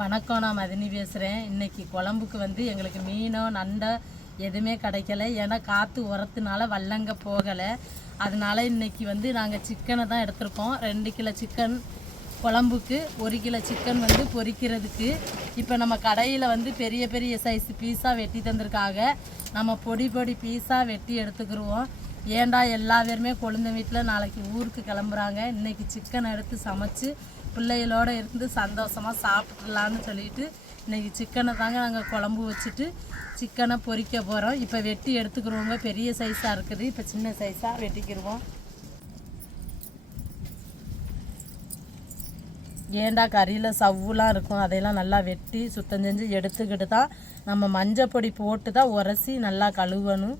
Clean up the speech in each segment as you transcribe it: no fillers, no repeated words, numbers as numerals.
வணக்கம், நான் மதினி பேசுகிறேன். இன்றைக்கி குழம்புக்கு வந்து எங்களுக்கு மீனோ நண்டோ எதுவுமே கிடைக்கல. ஏன்னா காற்று உரத்துனால வல்லங்க போகலை. அதனால இன்றைக்கி வந்து நாங்கள் சிக்கனை தான் எடுத்திருக்கோம். 2 கிலோ சிக்கன் குழம்புக்கு, 1 கிலோ சிக்கன் வந்து பொரிக்கிறதுக்கு. இப்போ நம்ம கடையில் வந்து பெரிய பெரிய சைஸ் பீஸாக வெட்டி தந்திருக்காங்க. நம்ம பொடி பொடி பீஸாக வெட்டி எடுத்துக்கிடுவோம். ஏண்டா எல்லா பேருமே கொழுந்த வீட்டில் நாளைக்கு ஊருக்கு கிளம்புறாங்க. இன்றைக்கி சிக்கனை எடுத்து சமைச்சு பிள்ளைகளோடு இருந்து சந்தோஷமாக சாப்பிட்லான்னு சொல்லிட்டு இன்றைக்கி சிக்கனை தாங்க நாங்கள் குழம்பு வச்சுட்டு சிக்கனை பொரிக்க போகிறோம். இப்போ வெட்டி எடுத்துக்கிடுவோங்க. பெரிய சைஸாக இருக்குது. இப்போ சின்ன சைஸாக வெட்டிக்கிடுவோம். ஏண்டா கறியில் சவ்வுலாம் இருக்கும், அதையெல்லாம் நல்லா வெட்டி சுத்தம் செஞ்சு எடுத்துக்கிட்டு தான் நம்ம மஞ்சள் பொடி போட்டு தான் உரசி நல்லா கழுவணும்.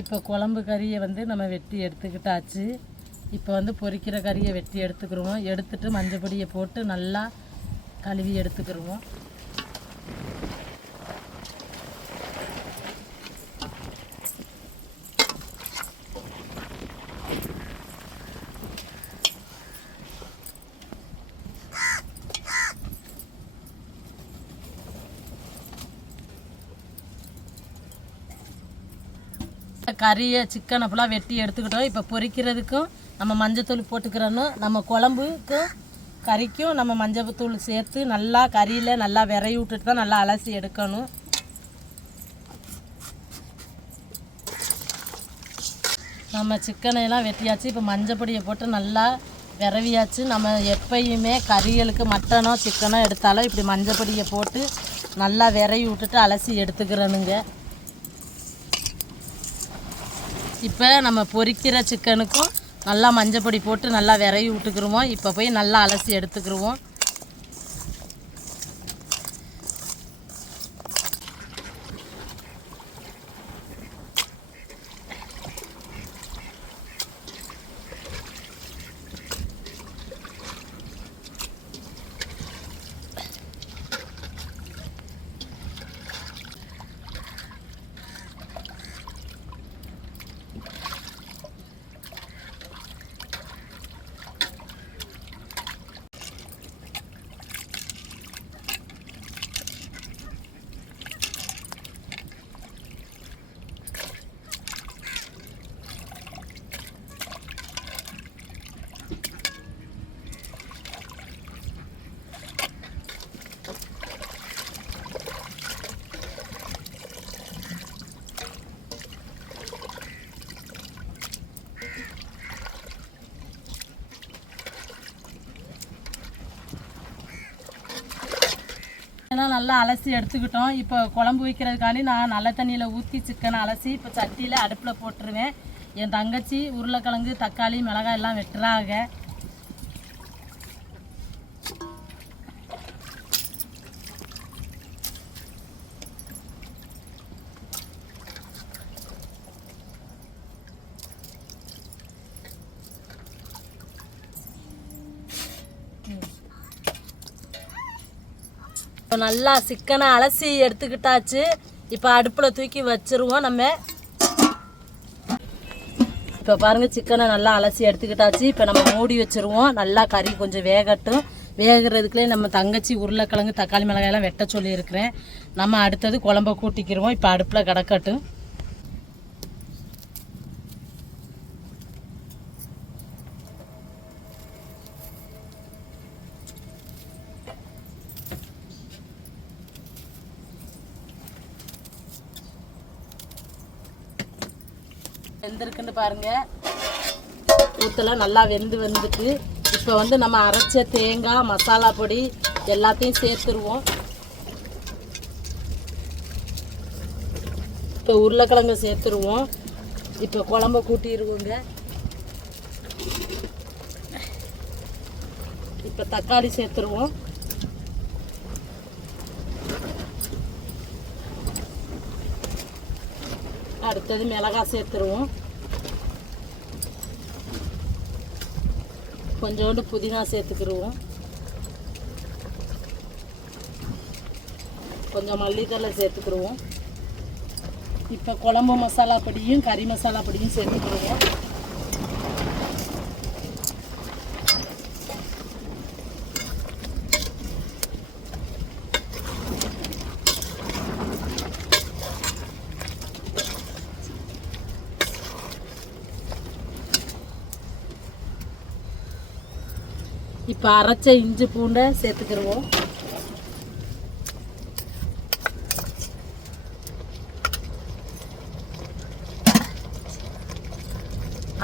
இப்போ குழம்பு கறியை வந்து நம்ம வெட்டி எடுத்துக்கிட்டாச்சு. இப்போ வந்து பொரிக்கிற கறியை வெட்டி எடுத்துக்கிடுவோம். எடுத்துட்டு மஞ்சள் பொடியை போட்டு நல்லா கழுவி எடுத்துக்கிடுவோம். கறியை சிக்கனை ஃபுல்லாக வெட்டி எடுத்துக்கிட்டோம். இப்போ பொரிக்கிறதுக்கும் நம்ம மஞ்சத்தூள் போட்டுக்கிறணும். நம்ம குழம்புக்கும் கறிக்கும் நம்ம மஞ்சத்தூள் சேர்த்து நல்லா கறியில் நல்லா விரைவி விட்டுட்டு தான் நல்லா அலசி எடுக்கணும். நம்ம சிக்கனையெல்லாம் வெட்டியாச்சு. இப்போ மஞ்சள் பொடியை போட்டு நல்லா விரவியாச்சு. நம்ம எப்பயுமே கறிகளுக்கு மட்டனோ சிக்கனோ எடுத்தாலும் இப்படி மஞ்சள் பொடியை போட்டு நல்லா விரைவி விட்டுட்டு அலசி எடுத்துக்கிறணுங்க. இப்போ நம்ம பொரிக்கிற சிக்கனுக்கும் நல்லா மஞ்சள் பொடி போட்டு நல்லா விரைவி விட்டுக்கிருவோம். இப்போ போய் நல்லா அலசி எடுத்துக்கிருவோம். எல்லாம் நல்லா அலசி எடுத்துக்கிட்டோம். இப்போ குழம்பு வைக்கிறதுக்காண்டி நான் நல்ல தண்ணியில் ஊற்றி சிக்கனை அலசி இப்போ சட்டியில் அடுப்பில் போட்டுருவேன். என் தங்கச்சி உருளைக்கிழங்கு தக்காளி மிளகாய் எல்லாம் வெட்டுறாங்க. இப்போ நல்லா சிக்கனை அலசி எடுத்துக்கிட்டாச்சு. இப்போ அடுப்பில் தூக்கி வச்சுருவோம். நம்ம இப்போ பாருங்கள், சிக்கனை நல்லா அலசி எடுத்துக்கிட்டாச்சு. இப்போ நம்ம மூடி வச்சுருவோம். நல்லா கறி கொஞ்சம் வேகட்டும். வேகிறதுக்குள்ளே நம்ம தங்கச்சி உருளைக்கிழங்கு தக்காளி மிளகாயெல்லாம் வெட்ட சொல்லியிருக்கிறேன். நம்ம அடுத்தது குழம்ப கூட்டிக்கிடுவோம். இப்போ அடுப்பில் கிடக்கட்டும். வெந்திருக்குன்னு பாருங்கள். ஊற்றலாம் நல்லா வந்துட்டு இப்போ வந்து நம்ம அரைச்ச தேங்காய் மசாலா பொடி எல்லாத்தையும் சேர்த்துருவோம். இப்போ உருளைக்கிழங்கு சேர்த்துருவோம். இப்போ குழம்ப கூட்டிடுவோங்க. இப்போ தக்காளி சேர்த்துருவோம். அடுத்தது மிளகாய் சேர்த்துருவோம். கொஞ்சோண்டு புதினா சேர்த்துக்கிடுவோம். கொஞ்சம் மல்லித்தலை சேர்த்துக்கிடுவோம். இப்போ குழம்பு மசாலா பொடியும் கறி மசாலா பொடியும் சேர்த்துக்கிடுவோம். இப்போ அரைச்ச இஞ்சி பூண்டை சேர்த்துக்கிடுவோம்.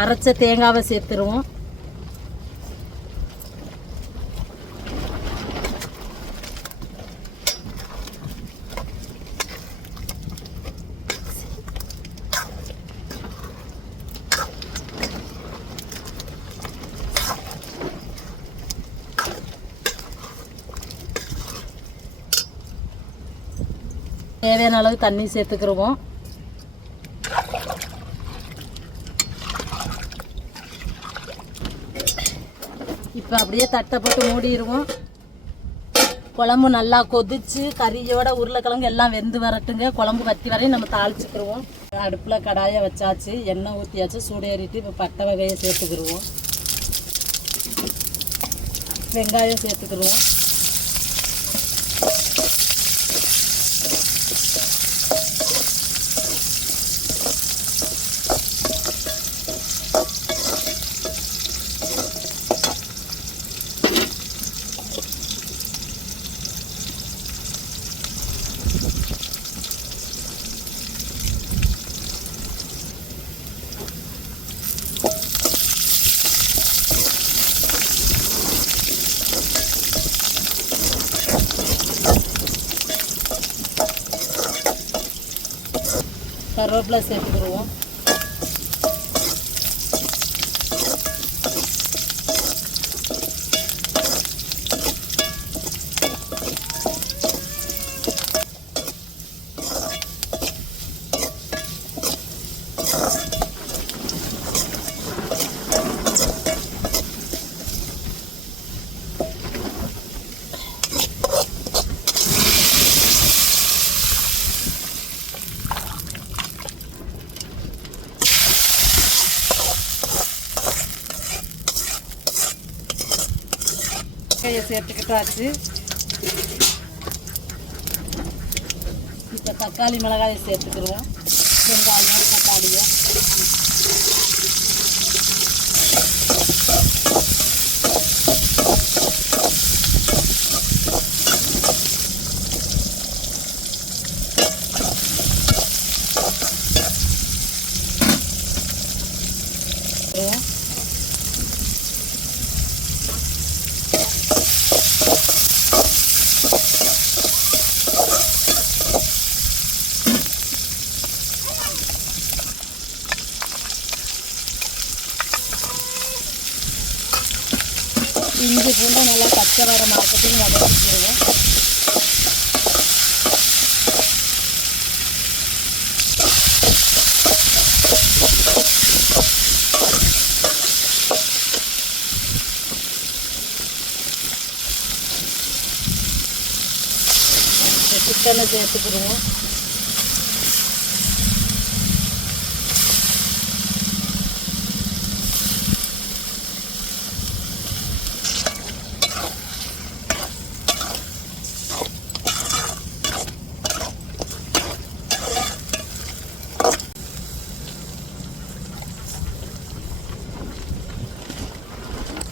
அரைச்ச தேங்காவை சேர்த்துருவோம். தேவையான அளவு தண்ணி சேர்த்துக்கிடுவோம். இப்போ அப்படியே தட்டை போட்டு மூடிடுவோம். குழம்பு நல்லா கொதிச்சு கறியோட உருளைக்கிழங்கு எல்லாம் வெந்து வரட்டுங்க. குழம்பு வற்றி வரையும் நம்ம தாளிச்சுக்கிடுவோம். அடுப்பில் கடாயை வச்சாச்சு, எண்ணெய் ஊற்றியாச்சு, சூடேறிட்டு இப்போ பட்டை வகையை சேர்த்துக்கிடுவோம். வெங்காயம் சேர்த்துக்கிடுவோம். கருவேப்பிலை சேர்த்துக்கிடுவோம். சேர்த்துக்கிட்டாச்சு. இப்போ தக்காளி மிளகாயை சேர்த்துக்கிடுவோம். வெங்காயம் தக்காளியை இஞ்சி பூண்டை நல்லா பச்சை வர மார்க்கெட்டிங் வதக்கிடுவோம். சிக்கனை சேர்த்துக்கிடுவோம்.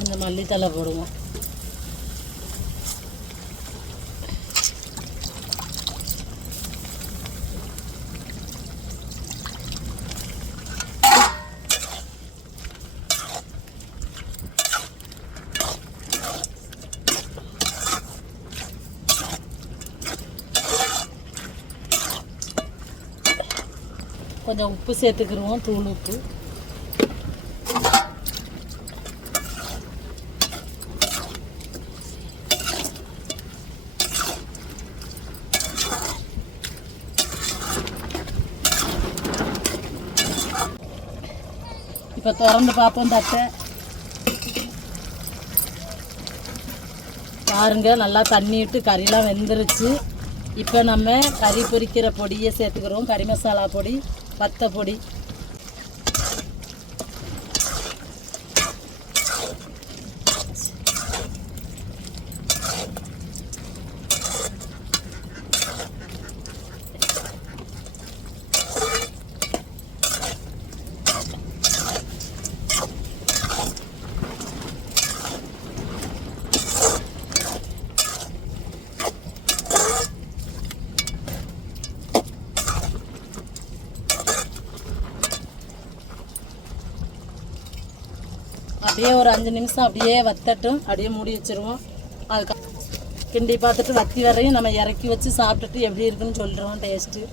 இந்த மல்லித்தலை போடுவோம். கொஞ்சம் உப்பு சேர்த்துக்கிடுவோம், தூள் உப்பு. இப்போ திறந்து பார்ப்போம் தட்டை. பாருங்கள் நல்லா தண்ணி விட்டு கறிலாம் வெந்துருச்சு. இப்போ நம்ம கறி பொரிக்கிற பொடியை சேர்த்துக்கிறோம். கறி மசாலா பொடி, வத்த பொடி. அப்படியே ஒரு 5 நிமிஷம் அப்படியே வத்தட்டும். அப்படியே மூடி வச்சுருவோம். அதுக்கு கிண்டி பார்த்துட்டு வத்தி வரையும் நம்ம இறக்கி வச்சு சாப்பிட்டுட்டு எப்படி இருக்குன்னு சொல்கிறோம் டேஸ்ட்டு.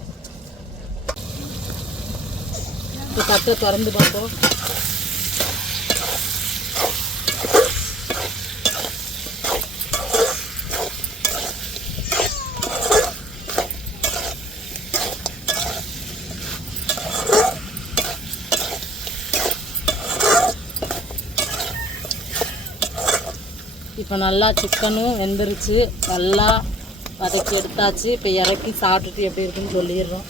இப்போ தட்டை திறந்து பார்ப்போம். இப்போ நல்லா சிக்கனும் வெந்துருச்சு. நல்லா வதக்கி எடுத்தாச்சு. இப்போ இறக்கி சாப்பிட்டுட்டு எப்படி இருக்குன்னு சொல்லிடுறோம்.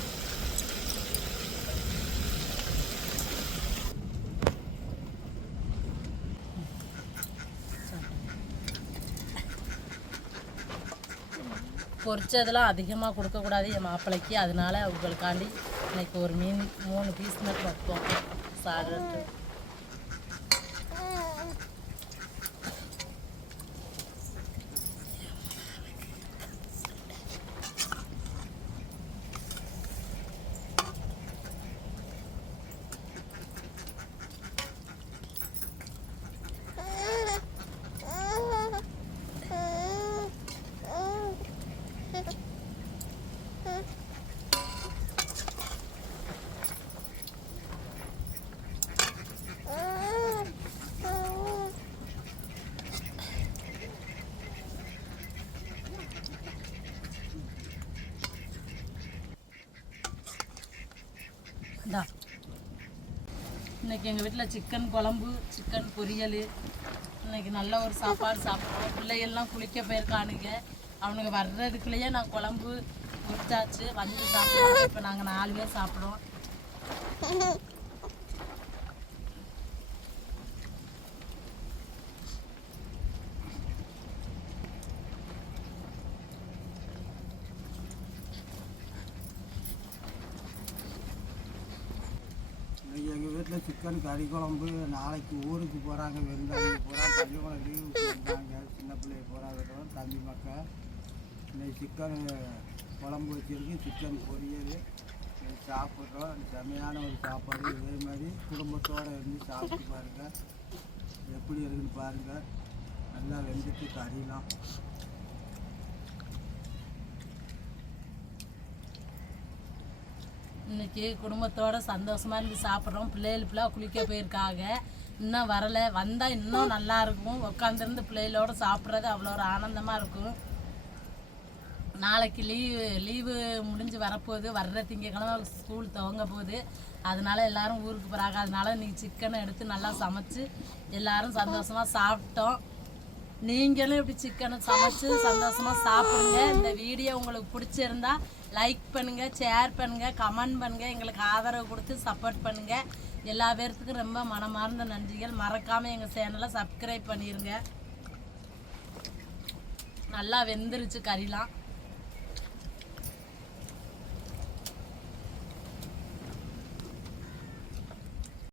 பொரிச்சதெல்லாம் அதிகமாக கொடுக்கக்கூடாது என் மாப்பிள்ளைக்கு. அதனால அவங்களுக்காண்டி இன்னைக்கு ஒரு மீன் 3 பீஸ் மட்டும் வைப்போம் சாப்பிட்டு. இன்னைக்கு எங்கள் வீட்டில் சிக்கன் குழம்பு, சிக்கன் பொரியல். இன்னைக்கு நல்ல ஒரு சாப்பாடு சாப்பிட்றோம். பிள்ளைகள்லாம் குளிக்க போயிருக்கானுங்க. அவனுங்க வர்றதுக்குள்ளேயே நான் குழம்பு முடிச்சாச்சு. வந்து சாப்பிட்றோம். இப்போ நாங்கள் 4 பேர் சாப்பிட்றோம். எங்கள் வீட்டில் சிக்கன் கறி குழம்பு. நாளைக்கு ஊருக்கு போகிறாங்க. விருந்தாளி பூரா பள்ளிக்கூடம் லீவுக்கு வந்தாங்க. சின்ன பிள்ளைய பூரா விடுறோம். தம்பி மக்கள் இன்னைக்கு சிக்கன் குழம்பு வச்சுருக்கு. சிக்கன் பொரியல் சாப்பிட்றோம். செம்மையான ஒரு சாப்பாடு. இதே மாதிரி குடும்பத்தோடு இருந்து சாப்பிட்டு பாருங்கள். எப்படி இருக்குன்னு பாருங்கள். நல்லா வெந்துட்டு கறிலாம் இன்னைக்கு குடும்பத்தோட சந்தோஷமாக இருந்து சாப்பிட்றோம். பிள்ளைகளுக்குலாம் குளிக்க போயிருக்காங்க. இன்னும் வரலை. வந்தால் இன்னும் நல்லா இருக்கும். உட்காந்துருந்து பிள்ளைகளோட சாப்பிட்றது அவ்வளோ ஒரு ஆனந்தமாக இருக்கும். நாளைக்கு லீவு முடிஞ்சு வரப்போகுது. வர்ற திங்கக்கிழமை ஸ்கூல் துவங்க போகுது. அதனால எல்லாரும் ஊருக்கு போகிறாங்க. அதனால இன்றைக்கி சிக்கனை எடுத்து நல்லா சமைச்சு எல்லோரும் சந்தோஷமாக சாப்பிட்டோம். நீங்களும் இப்படி சிக்கனை சமைச்சு சந்தோஷமாக சாப்பிடுங்க. இந்த வீடியோ உங்களுக்கு பிடிச்சிருந்தா லைக் பண்ணுங்கள், ஷேர் பண்ணுங்கள், கமெண்ட் பண்ணுங்கள். எங்களுக்கு ஆதரவு கொடுத்து சப்போர்ட் பண்ணுங்கள். எல்லா பேர்த்துக்கும் ரொம்ப மனமார்ந்த நன்றிகள். மறக்காமல் எங்கள் சேனலை சப்ஸ்கிரைப் பண்ணிடுங்க. நல்லா வெந்துருச்சு கறிலாம்.